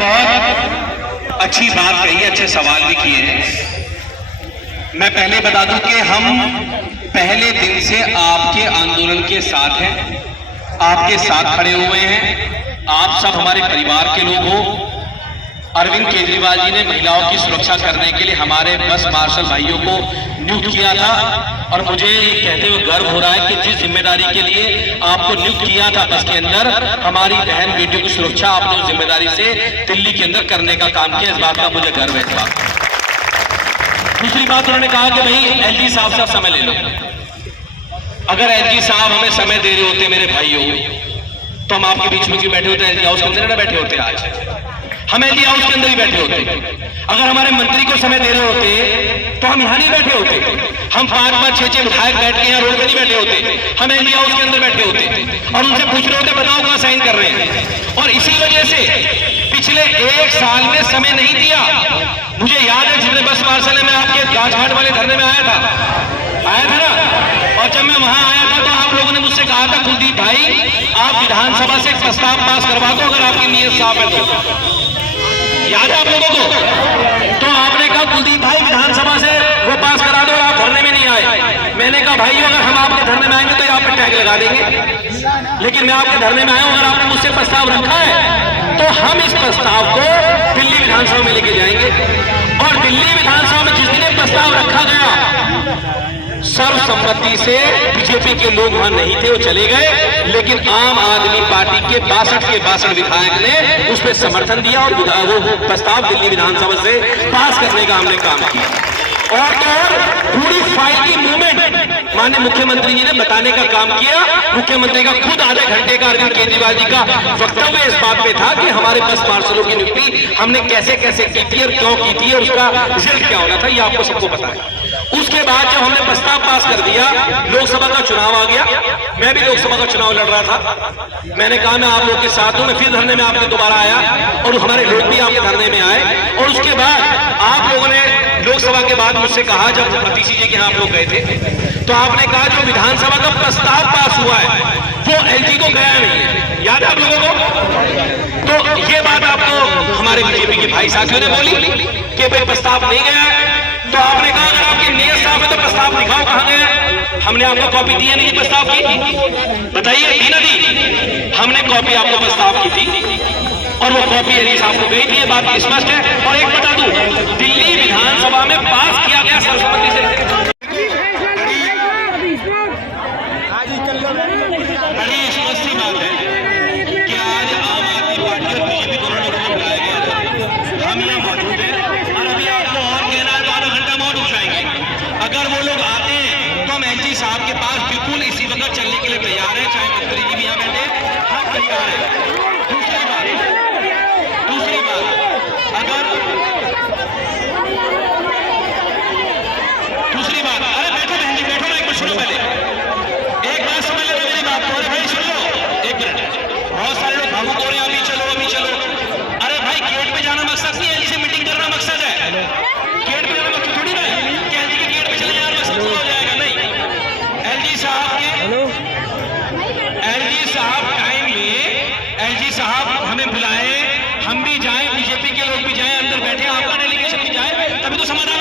बहुत अच्छी बात कही, अच्छे सवाल भी किए हैं। मैं पहले बता दूं कि हम पहले दिन से आपके आंदोलन के साथ हैं, आपके साथ खड़े हुए हैं। आप सब हमारे परिवार के लोग हो। अरविंद केजरीवाल जी ने महिलाओं की सुरक्षा करने के लिए हमारे बस मार्शल भाइयों को नियुक्त किया था और मुझे ये कहते हुए गर्व हो रहा है कि जिस जिम्मेदारी के लिए आपको नियुक्त किया था बस के अंदर, हमारी बहन बेटियों की सुरक्षा आपने उस जिम्मेदारी से दिल्ली के अंदर करने का काम किया। इस बात का मुझे गर्व है। दूसरी बात, उन्होंने कहा कि भाई एलजी साहब से समय ले लो। अगर एलजी साहब हमें समय दे रहे होते मेरे भाइयों, तो हम आपके बीच में क्यों बैठे होते? एलजी हाउस के अंदर ना बैठे होते आज, हम एलजी हाउस के अंदर ही बैठे होते। अगर हमारे मंत्री को समय दे रहे होते तो हम यहां नहीं बैठे होते। हम 5-5, 6-6 विधायक बैठ के यहाँ रोड पे नहीं बैठे होते, हम एलजी हाउस के अंदर बैठे होते और उनसे पूछ रहे होते बताओ कहां साइन कर रहे हैं। और इसी वजह से पिछले 1 साल में समय नहीं दिया। मुझे याद है जितने बस मार्शल में आपके गाजघाट वाले धरने में आया था ना, और जब मैं वहां आया था तो आप लोगों ने मुझसे कहा था कुलदीप भाई आप विधानसभा से एक प्रस्ताव पास करवा दो अगर आपकी नीयत साफ है तो। याद है आप लोगों को? तो आपने कहा कुलदीप भाई विधानसभा से वो पास करा दो और आप धरने में नहीं आए। मैंने कहा भाई अगर हम आपके धरने में आएंगे तो आप पे टैग लगा देंगे, लेकिन मैं आपके धरने में आया हूं, अगर आपने मुझसे प्रस्ताव रखा है तो हम इस प्रस्ताव को दिल्ली विधानसभा में लेके जाएंगे। और दिल्ली विधानसभा में जिस दिन प्रस्ताव रखा गया सर्वसम्मति से बीजेपी के लोग वहां नहीं थे, वो चले गए, लेकिन आम आदमी पार्टी के 62 विधायक ने उस पर समर्थन दिया और वो प्रस्ताव दिल्ली विधानसभा से पास करने का हमने काम किया। और तो पूरी फाइल की मूवमेंट माननीय मुख्यमंत्री जी ने बताने का काम किया। मुख्यमंत्री का खुद आधे घंटे का अरविंद केजरीवाल जी का वक्तव्य इस बात पे था कि हमारे बस मार्शलों की नियुक्ति हमने कैसे कैसे की थी और क्यों की थी और उसका रिजल्ट क्या होना था, ये आपको सबको पता है। उसके बाद जब हमने प्रस्ताव पास कर दिया, लोकसभा का चुनाव आ गया। मैं भी लोकसभा का चुनाव लड़ रहा था। मैंने कहा मैं आप लोग के साथ हूं। मैं फिर धरने में आपके दोबारा आया और हमारे लोग भी आपके धरने में आए। और उसके बाद आप लोगों ने लोकसभा के बाद मुझसे कहा, जब अतिशी जी के यहाँ आप लोग गए थे, तो आपने कहा जो विधानसभा का प्रस्ताव पास हुआ है वो एलजी को गया नहीं है। याद है आप लोगों को? तो ये बात आपको हमारे बीजेपी के भाई साथियों ने बोली कि भाई प्रस्ताव नहीं गया है। तो आपने कहा अगर आपकी नीयत साफ है तो प्रस्ताव दिखाओ कहां गया। हमने आपको कॉपी दी है नहीं प्रस्ताव की? बताइए, दी ना दी? हमने कॉपी आपको प्रस्ताव की थी और वो कॉपी एलजी साहब को गई थी, ये बात स्पष्ट है। और एक बता दूं, दिल्ली विधानसभा में पास किया गया सर्वसम्मति से। बड़ी स्पष्ट बात है कि आज आम आदमी पार्टी और बीजेपी दोनों लोगों को बुलाया गया था। हम यहाँ मौजूद हैं और अभी आपको और कहना है तो आधा घंटा और उठाएंगे। अगर वो लोग आते हैं तो हम एलजी साहब के पास बिल्कुल इसी वक्त चलने के लिए तैयार है, चाहे मंत्री जी भी यहाँ बैठे, हम तैयार है। दूसरी बात अरे बैठो बहन जी, बैठो ना, एक मिनट सुनो, पहले एक बात समझ लेना मेरी बात को। अरे भाई सुन लो, एक मिनट। बहुत सारे लोग भावुक हो रहे हैं, अभी चलो अभी चलो। अरे भाई गेट पे जाना मकसद नहीं है, एलजी से मीटिंग करना मकसद है। गेट पे जाना मकसद थोड़ी ना है कि एलजी के गेट पे चले यार मकसद हो जाएगा, नहीं। एलजी साहब टाइम लिए, एलजी साहब हमें बुलाए, हम भी जाए, बीजेपी के लोग भी जाए, अंदर बैठे, आपका डेलीगेशन भी जाए, तभी तो समाधान